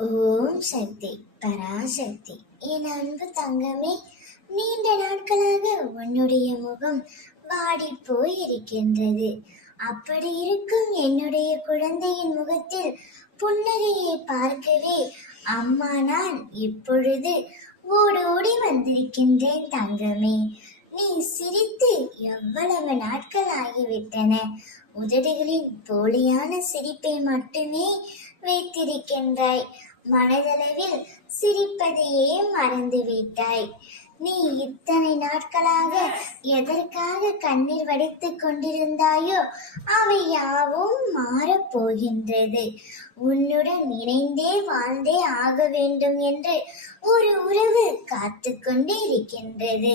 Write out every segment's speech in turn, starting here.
ஓம் சக்தி பராசக்தி. என் அன்பு தங்கமே, நீண்ட நாட்களாக உன்னுடைய முகம் வாடி போய் இருக்கின்றது. அப்படி இருக்கும் என்னுடைய குழந்தையின் முகத்தில் புன்னகையை பார்க்கவே அம்மா நான் இப்பொழுது ஓடோடி வந்திருக்கின்றேன் தங்கமே. நீ சிரித்து எவ்வளவு நாட்கள் ஆகிவிட்டன. உதடுகளின் போலியான சிரிப்பை மட்டுமே வைத்திருக்கின்றாய். மனதளவில் சிரிப்பதையே மறந்துவிட்டாய். நீ இத்தனை நாட்களாக எதற்காக கண்ணீர் வடித்துக் கொண்டிருந்தாயோ அவை யாவும் மாறப்போகின்றது. உன்னுடன் இணைந்தே வாழ்ந்தே ஆக வேண்டும் என்று ஒரு உறவு காத்து கொண்டே இருக்கின்றது.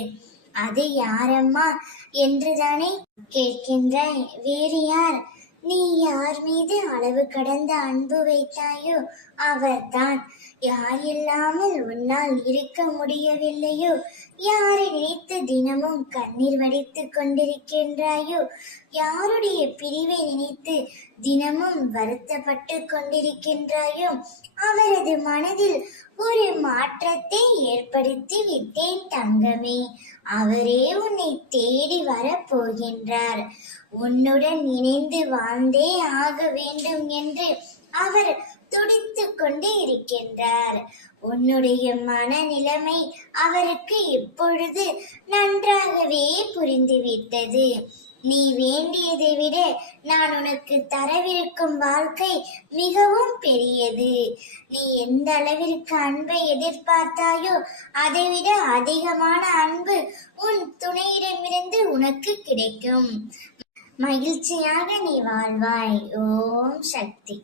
அது யாரம்மா என்றுதானே கேட்கின்றாய்? வேறு யார்? நீ யார் மீது அளவு கடந்த அன்பு வைத்தாயோ அவர்தான். யார் இல்லாமல் உன்னால் இருக்க முடியவில்லையோ, யாரை நினைத்து தினமும் கண்ணீர் வடித்துக் கொண்டிருக்கின்றாயோ, யாருடைய பிரிவை நினைத்து தினமும் வருத்தப்பட்டு கொண்டிருக்கின்றாயோ அவரது மனதில் ஒரு மாற்றத்தை ஏற்படுத்தி விட்டேன் தங்கமே. அவரே உன்னை தேடி வரப் போகின்றார். உன்னுடன் இணைந்து வாழ்ந்தே ஆக வேண்டும் என்று அவர் துடித்துக் கொண்டு இருக்கின்றார். உன்னுடைய மனநிலைமை அவருக்கு இப்பொழுது நன்றாகவே புரிந்துவிட்டது. நீ வேண்டியதை விட நான் உனக்கு தரவிருக்கும் வாழ்க்கை மிகவும் பெரியது. நீ எந்த அளவிற்கு அன்பை எதிர்பார்த்தாயோ அதைவிட அதிகமான அன்பு உன் துணையிடமிருந்து உனக்கு கிடைக்கும். மகிழ்ச்சியாக நீ வாழ்வாய். ஓம் சக்தி.